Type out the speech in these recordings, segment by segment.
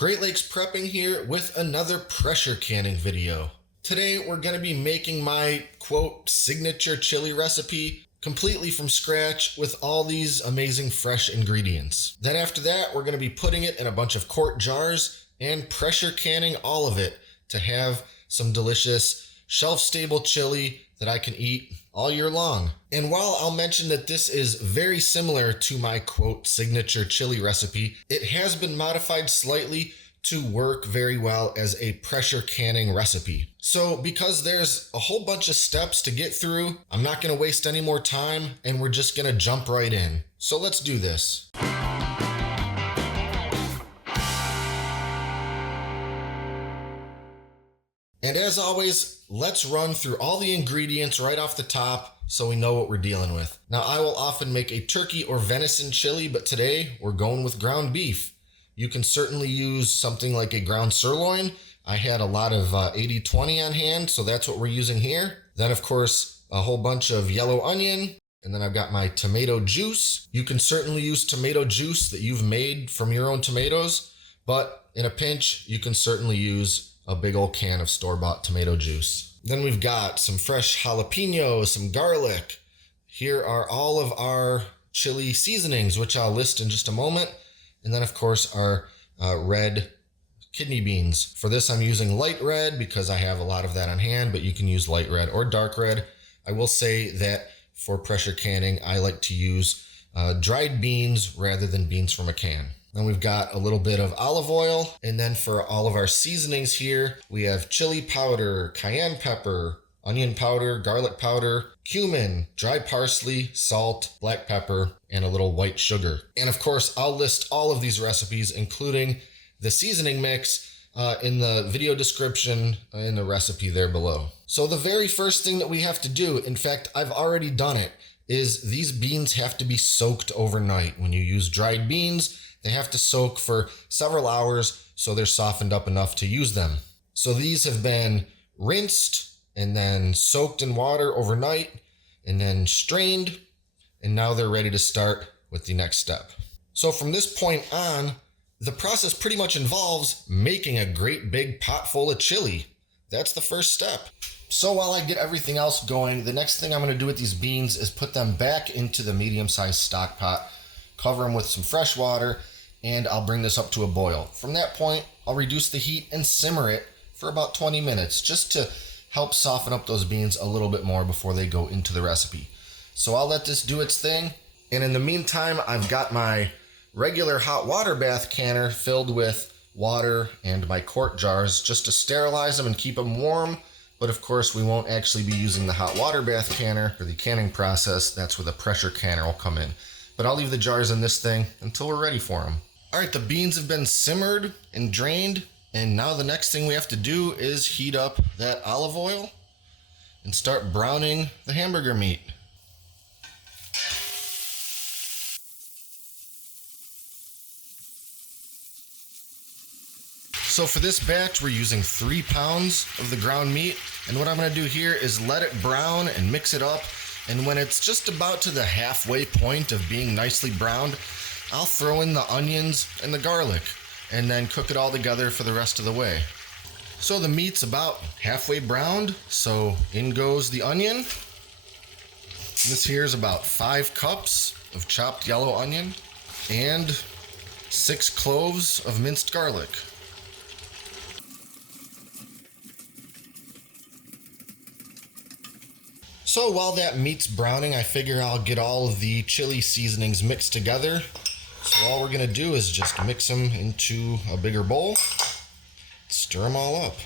Great Lakes Prepping here with another pressure canning video. Today we're going to be making my quote signature chili recipe completely from scratch with all these amazing fresh ingredients. Then after that we're going to be putting it in a bunch of quart jars and pressure canning all of it to have some delicious shelf-stable chili that I can eat all year long. And while I'll mention that this is very similar to my quote signature chili recipe, it has been modified slightly to work very well as a pressure canning recipe. So because there's a whole bunch of steps to get through, I'm not gonna waste any more time and we're just gonna jump right in. So let's do this. And as always, let's run through all the ingredients right off the top so we know what we're dealing with. Now, I will often make a turkey or venison chili, but today we're going with ground beef. You can certainly use something like a ground sirloin. I had a lot of 80-20 on hand, so that's what we're using here. Then, of course, a whole bunch of yellow onion. And then I've got my tomato juice. You can certainly use tomato juice that you've made from your own tomatoes, but in a pinch, you can certainly use a big old can of store-bought tomato juice. Then we've got some fresh jalapenos, some garlic. Here are all of our chili seasonings, which I'll list in just a moment. And then of course our red kidney beans. For this I'm using light red because I have a lot of that on hand, but you can use light red or dark red. I will say that for pressure canning, I like to use dried beans rather than beans from a can. Then we've got a little bit of olive oil. And then for all of our seasonings here, we have chili powder, cayenne pepper, onion powder, garlic powder, cumin, dry parsley, salt, black pepper, and a little white sugar. And of course, I'll list all of these recipes, including the seasoning mix, in the video description in the recipe there below. So the very first thing that we have to do, in fact, I've already done it, is these beans have to be soaked overnight. When you use dried beans, they have to soak for several hours so they're softened up enough to use them. So these have been rinsed and then soaked in water overnight and then strained, and now they're ready to start with the next step. So from this point on, the process pretty much involves making a great big pot full of chili. That's the first step. So while I get everything else going, the next thing I'm going to do with these beans is put them back into the medium-sized stock pot, cover them with some fresh water, and I'll bring this up to a boil. From that point, I'll reduce the heat and simmer it for about 20 minutes just to help soften up those beans a little bit more before they go into the recipe. So I'll let this do its thing. And in the meantime, I've got my regular hot water bath canner filled with water and my quart jars just to sterilize them and keep them warm. But of course, we won't actually be using the hot water bath canner for the canning process. That's where the pressure canner will come in. But I'll leave the jars in this thing until we're ready for them. All right, the beans have been simmered and drained, and now the next thing we have to do is heat up that olive oil and start browning the hamburger meat. So for this batch, we're using 3 pounds of the ground meat, and what I'm gonna do here is let it brown and mix it up, and when it's just about to the halfway point of being nicely browned, I'll throw in the onions and the garlic and then cook it all together for the rest of the way. So the meat's about halfway browned, so in goes the onion. This here is about 5 cups of chopped yellow onion and 6 cloves of minced garlic. So while that meat's browning, I figure I'll get all of the chili seasonings mixed together. So all we're gonna do is just mix them into a bigger bowl, stir them all up.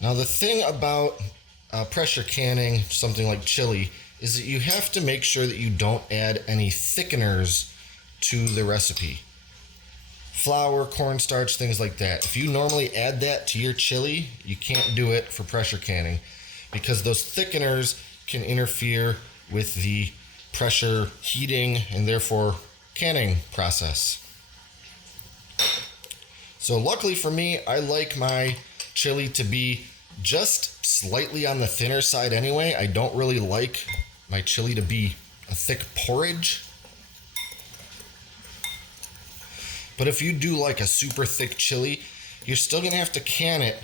Now the thing about pressure canning something like chili is that you have to make sure that you don't add any thickeners to the recipe. Flour, cornstarch, things like that. If you normally add that to your chili, you can't do it for pressure canning because those thickeners can interfere with the pressure heating and therefore canning process. So luckily for me, I like my chili to be just slightly on the thinner side anyway. I don't really like my chili to be a thick porridge. But if you do like a super thick chili, you're still gonna have to can it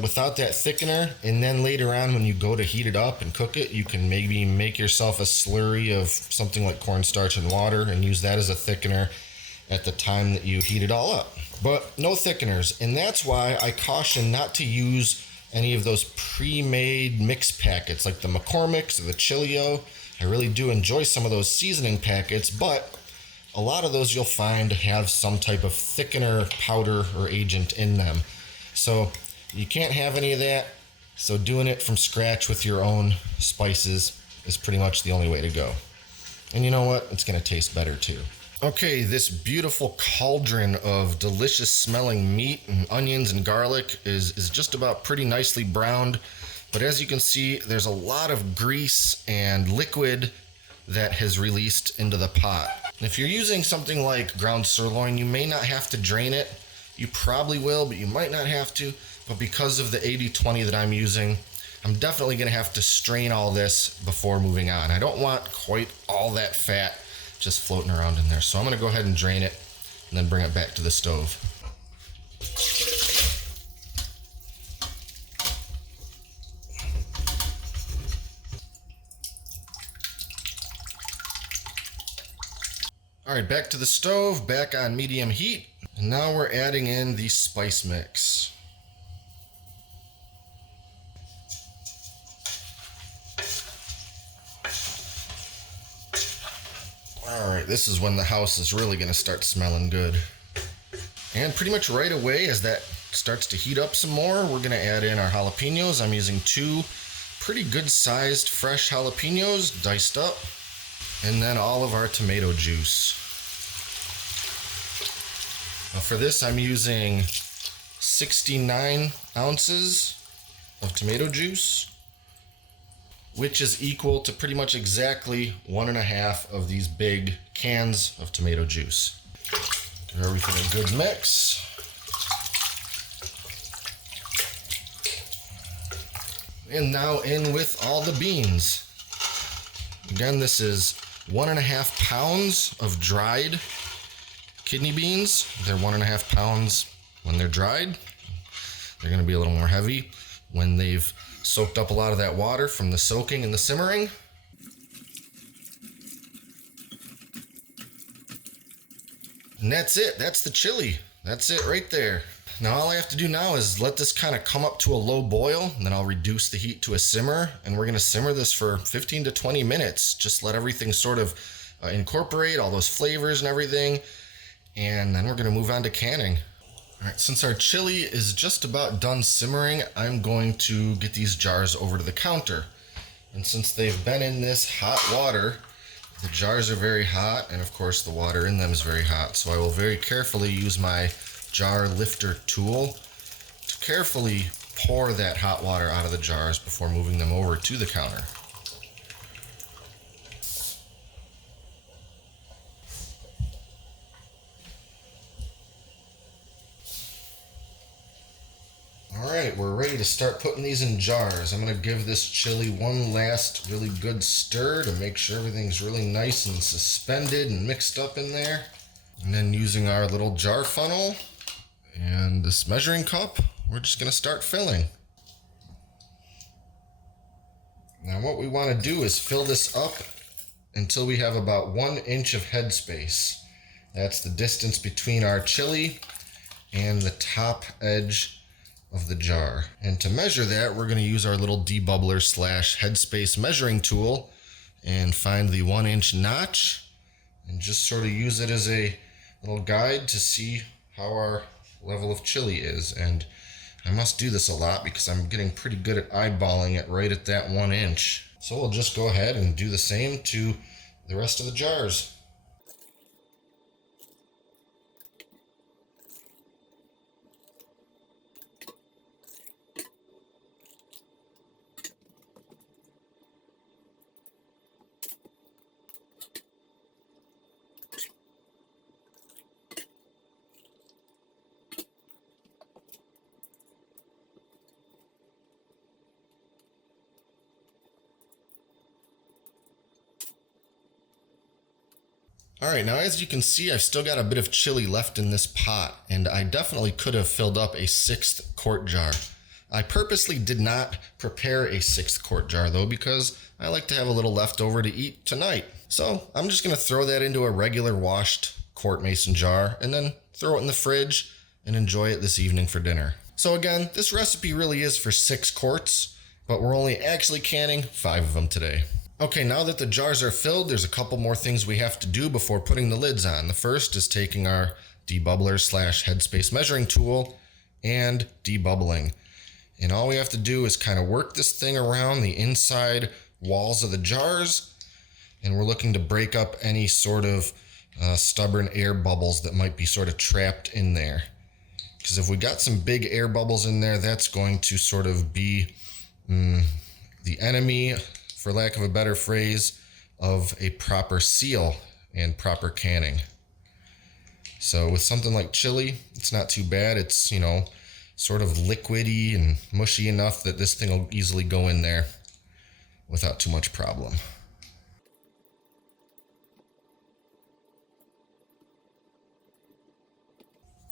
without that thickener, and then later on when you go to heat it up and cook it, you can maybe make yourself a slurry of something like cornstarch and water and use that as a thickener at the time that you heat it all up. But no thickeners, and that's why I caution not to use any of those pre-made mix packets like the McCormick's or the Chilio. I really do enjoy some of those seasoning packets, but a lot of those you'll find have some type of thickener, powder, or agent in them. So you can't have any of that. So doing it from scratch with your own spices is pretty much the only way to go. And you know what? It's gonna taste better too. Okay, this beautiful cauldron of delicious smelling meat and onions and garlic is just about pretty nicely browned. But as you can see, there's a lot of grease and liquid that has released into the pot. And if you're using something like ground sirloin, you may not have to drain it. You probably will, but you might not have to. But because of the 80-20 that I'm using, I'm definitely gonna have to strain all this before moving on. I don't want quite all that fat just floating around in there. So I'm gonna go ahead and drain it and then bring it back to the stove. All right, back to the stove, back on medium heat. And now we're adding in the spice mix. All right, this is when the house is really gonna start smelling good. And pretty much right away, as that starts to heat up some more, we're gonna add in our jalapenos. I'm using 2 pretty good sized fresh jalapenos, diced up. And then all of our tomato juice. Now for this, I'm using 69 ounces of tomato juice, which is equal to pretty much exactly 1.5 of these big cans of tomato juice. Give everything a good mix. And now in with all the beans. Again, this is 1.5 pounds of dried kidney beans. They're 1.5 pounds when they're dried. They're gonna be a little more heavy when they've soaked up a lot of that water from the soaking and the simmering. And that's it, that's the chili. That's it right there. Now all I have to do now is let this kind of come up to a low boil, and then I'll reduce the heat to a simmer, and we're gonna simmer this for 15 to 20 minutes. Just let everything sort of incorporate all those flavors and everything, and then we're gonna move on to canning. All right, since our chili is just about done simmering, I'm going to get these jars over to the counter. And since they've been in this hot water, the jars are very hot, and of course the water in them is very hot. So I will very carefully use my jar lifter tool to carefully pour that hot water out of the jars before moving them over to the counter. All right, we're ready to start putting these in jars. I'm gonna give this chili one last really good stir to make sure everything's really nice and suspended and mixed up in there. And then using our little jar funnel and this measuring cup, we're just gonna start filling. Now what we wanna do is fill this up until we have about 1 inch of headspace. That's the distance between our chili and the top edge of the jar. And to measure that, we're going to use our little debubbler / headspace measuring tool and find the 1 inch notch and just sort of use it as a little guide to see how our level of chili is. And I must do this a lot because I'm getting pretty good at eyeballing it right at that 1 inch. So we'll just go ahead and do the same to the rest of the jars. All right, now as you can see, I've still got a bit of chili left in this pot, and I definitely could have filled up a 6th quart jar. I purposely did not prepare a 6th quart jar though, because I like to have a little left over to eat tonight. So I'm just gonna throw that into a regular washed quart mason jar and then throw it in the fridge and enjoy it this evening for dinner. So again, this recipe really is for 6 quarts, but we're only actually canning 5 of them today. Okay, now that the jars are filled, there's a couple more things we have to do before putting the lids on. The first is taking our debubbler / headspace measuring tool and debubbling. And all we have to do is kind of work this thing around the inside walls of the jars, and we're looking to break up any sort of stubborn air bubbles that might be sort of trapped in there. Because if we got some big air bubbles in there, that's going to sort of be the enemy, for lack of a better phrase, of a proper seal and proper canning. So with something like chili, it's not too bad. It's, you know, sort of liquidy and mushy enough that this thing will easily go in there without too much problem.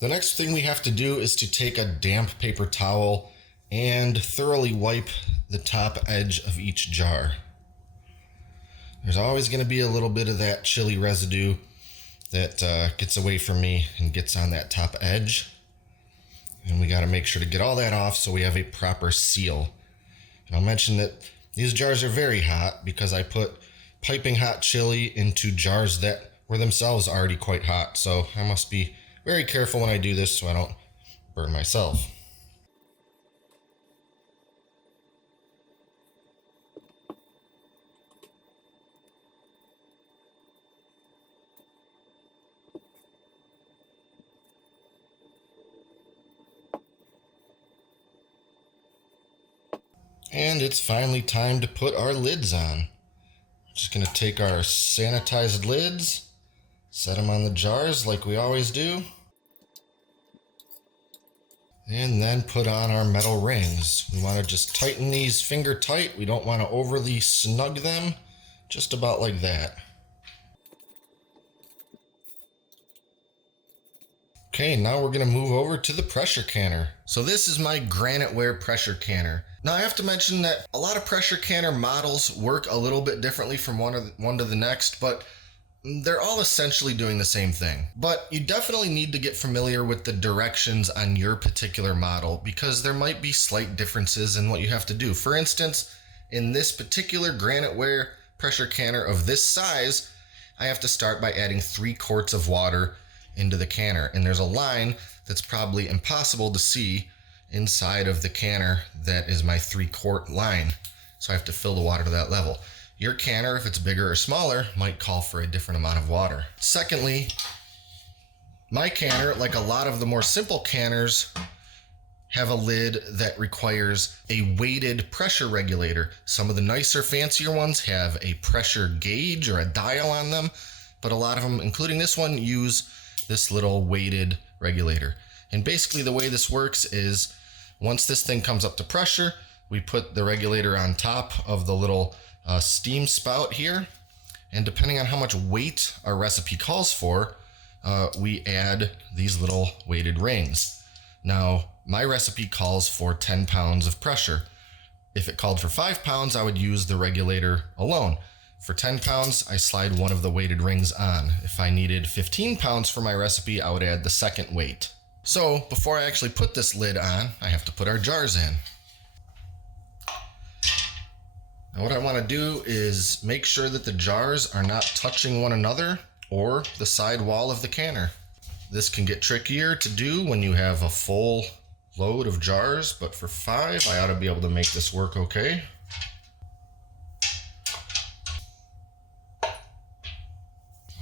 The next thing we have to do is to take a damp paper towel and thoroughly wipe the top edge of each jar. There's always going to be a little bit of that chili residue that gets away from me and gets on that top edge. And we got to make sure to get all that off so we have a proper seal. And I'll mention that these jars are very hot because I put piping hot chili into jars that were themselves already quite hot. So I must be very careful when I do this so I don't burn myself. And it's finally time to put our lids on. Just gonna take our sanitized lids, set them on the jars like we always do, and then put on our metal rings. We want to just tighten these finger tight. We don't want to overly snug them, just about like that. Okay, now we're gonna move over to the pressure canner. So this is my Granite Ware pressure canner. Now I have to mention that a lot of pressure canner models work a little bit differently from one to the next, but they're all essentially doing the same thing. But you definitely need to get familiar with the directions on your particular model because there might be slight differences in what you have to do. For instance, in this particular Granite Ware pressure canner of this size, I have to start by adding 3 quarts of water into the canner. And there's a line that's probably impossible to see inside of the canner that is my 3 quart line. So I have to fill the water to that level. Your canner, if it's bigger or smaller, might call for a different amount of water. Secondly, my canner, like a lot of the more simple canners, have a lid that requires a weighted pressure regulator. Some of the nicer, fancier ones have a pressure gauge or a dial on them, but a lot of them, including this one, use this little weighted regulator. And basically the way this works is once this thing comes up to pressure, we put the regulator on top of the little steam spout here, and depending on how much weight our recipe calls for, we add these little weighted rings. Now my recipe calls for 10 pounds of pressure. If it called for 5 pounds, I would use the regulator alone. For 10 pounds, I slide one of the weighted rings on. If I needed 15 pounds for my recipe, I would add the second weight. So before I actually put this lid on, I have to put our jars in. Now what I want to do is make sure that the jars are not touching one another or the side wall of the canner. This can get trickier to do when you have a full load of jars, but for 5, I ought to be able to make this work okay.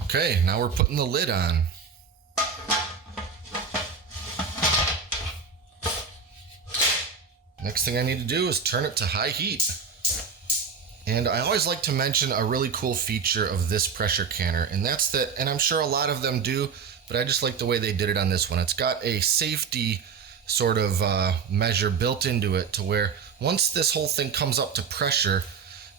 Okay, now we're putting the lid on. Next thing I need to do is turn it to high heat. And I always like to mention a really cool feature of this pressure canner, and that's that, and I'm sure a lot of them do, but I just like the way they did it on this one. It's got a safety sort of measure built into it to where once this whole thing comes up to pressure,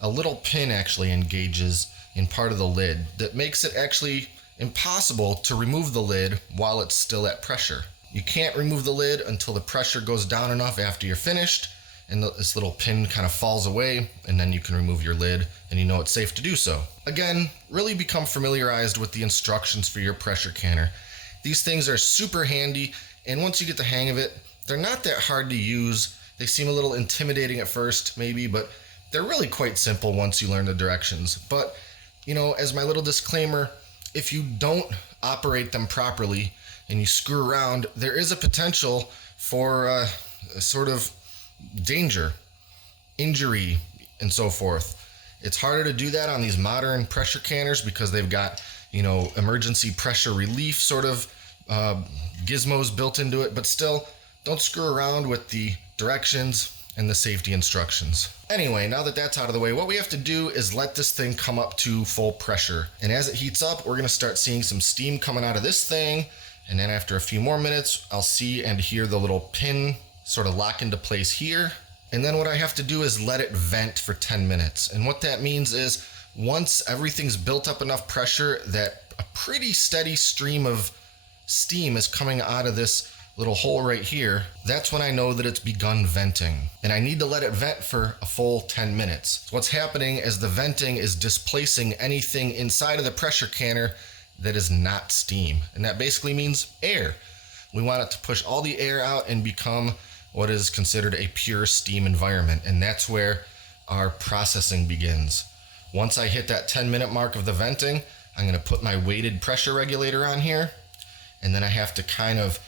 a little pin actually engages in part of the lid that makes it actually impossible to remove the lid while it's still at pressure. You can't remove the lid until the pressure goes down enough after you're finished and this little pin kind of falls away, and then you can remove your lid and you know it's safe to do so. Again, really become familiarized with the instructions for your pressure canner. These things are super handy, and once you get the hang of it, they're not that hard to use. They seem a little intimidating at first, maybe, but they're really quite simple once you learn the directions. But, you know, as my little disclaimer, if you don't operate them properly and you screw around, there is a potential for a sort of danger, injury, and so forth. It's harder to do that on these modern pressure canners because they've got, you know, emergency pressure relief sort of gizmos built into it, but still, don't screw around with the directions and the safety instructions. Anyway, now that that's out of the way, what we have to do is let this thing come up to full pressure. And as it heats up, we're gonna start seeing some steam coming out of this thing. And then after a few more minutes, I'll see and hear the little pin sort of lock into place here. And then what I have to do is let it vent for 10 minutes. And what that means is once everything's built up enough pressure that a pretty steady stream of steam is coming out of this little hole right here, that's when I know that it's begun venting. And I need to let it vent for a full 10 minutes. So what's happening is the venting is displacing anything inside of the pressure canner that is not steam. And that basically means air. We want it to push all the air out and become what is considered a pure steam environment. And that's where our processing begins. Once I hit that 10-minute mark of the venting, I'm gonna put my weighted pressure regulator on here. And then I have to kind of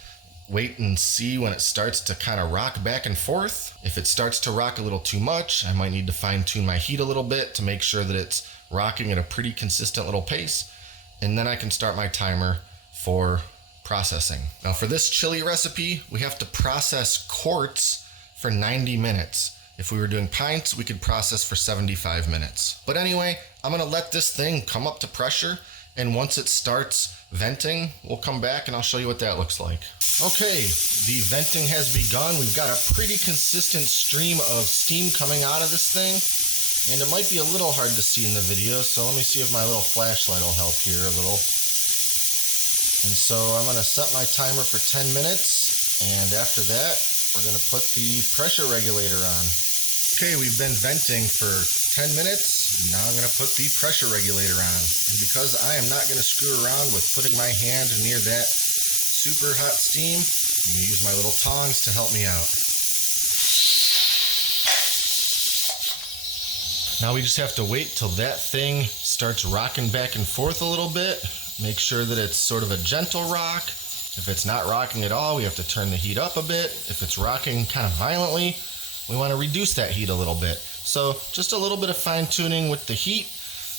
wait and see when it starts to kind of rock back and forth. If it starts to rock a little too much, I might need to fine tune my heat a little bit to make sure that it's rocking at a pretty consistent little pace. And then I can start my timer for processing. Now for this chili recipe, we have to process quarts for 90 minutes. If we were doing pints, we could process for 75 minutes. But anyway, I'm gonna let this thing come up to pressure, and once it starts venting, we'll come back and I'll show you what that looks like. Okay, the venting has begun. We've got a pretty consistent stream of steam coming out of this thing, and it might be a little hard to see in the video, so let me see if my little flashlight will help here a little. And so I'm gonna set my timer for 10 minutes, and after that, we're gonna put the pressure regulator on. Okay, we've been venting for 10 minutes, and now I'm gonna put the pressure regulator on. And because I am not gonna screw around with putting my hand near that super hot steam, I'm gonna use my little tongs to help me out. Now we just have to wait till that thing starts rocking back and forth a little bit. Make sure that it's sort of a gentle rock. If it's not rocking at all, we have to turn the heat up a bit. If it's rocking kind of violently, we want to reduce that heat a little bit. So just a little bit of fine tuning with the heat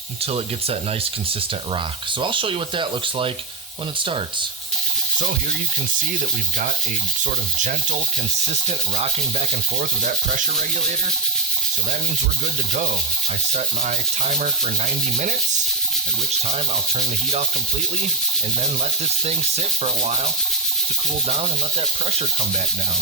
until it gets that nice consistent rock. So I'll show you what that looks like when it starts. So here you can see that we've got a sort of gentle, consistent rocking back and forth with that pressure regulator. So that means we're good to go. I set my timer for 90 minutes, at which time I'll turn the heat off completely and then let this thing sit for a while to cool down and let that pressure come back down.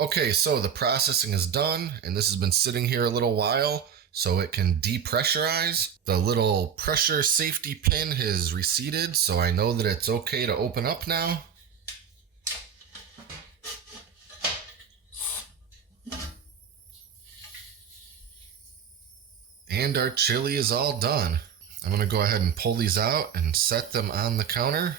Okay, so the processing is done, and this has been sitting here a little while so it can depressurize. The little pressure safety pin has receded, so I know that it's okay to open up now. And our chili is all done. I'm gonna go ahead and pull these out and set them on the counter.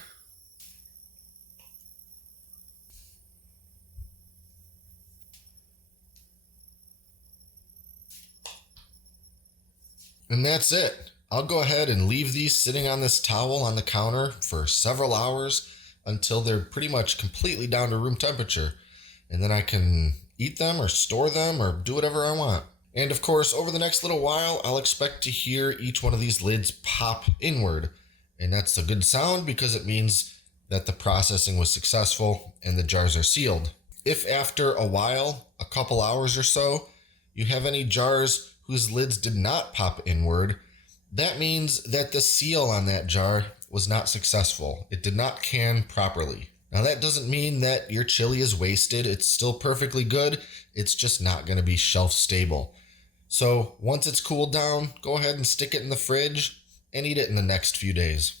And that's it. I'll go ahead and leave these sitting on this towel on the counter for several hours until they're pretty much completely down to room temperature. And then I can eat them or store them or do whatever I want. And of course, over the next little while, I'll expect to hear each one of these lids pop inward. And that's a good sound because it means that the processing was successful and the jars are sealed. If after a while, a couple hours or so, you have any jars whose lids did not pop inward, that means that the seal on that jar was not successful. It did not can properly. Now that doesn't mean that your chili is wasted. It's still perfectly good. It's just not going to be shelf stable. So once it's cooled down, go ahead and stick it in the fridge and eat it in the next few days.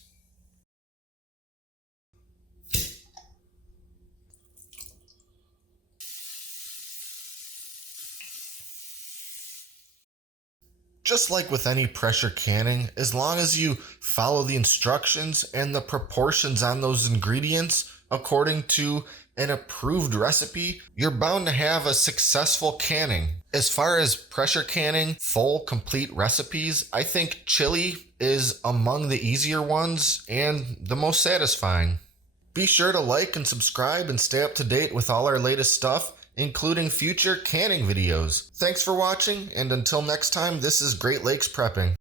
Just like with any pressure canning, as long as you follow the instructions and the proportions on those ingredients according to an approved recipe, you're bound to have a successful canning. As far as pressure canning, full, complete recipes, I think chili is among the easier ones and the most satisfying. Be sure to like and subscribe and stay up to date with all our latest stuff, including future canning videos. Thanks for watching, and until next time, this is Great Lakes Prepping.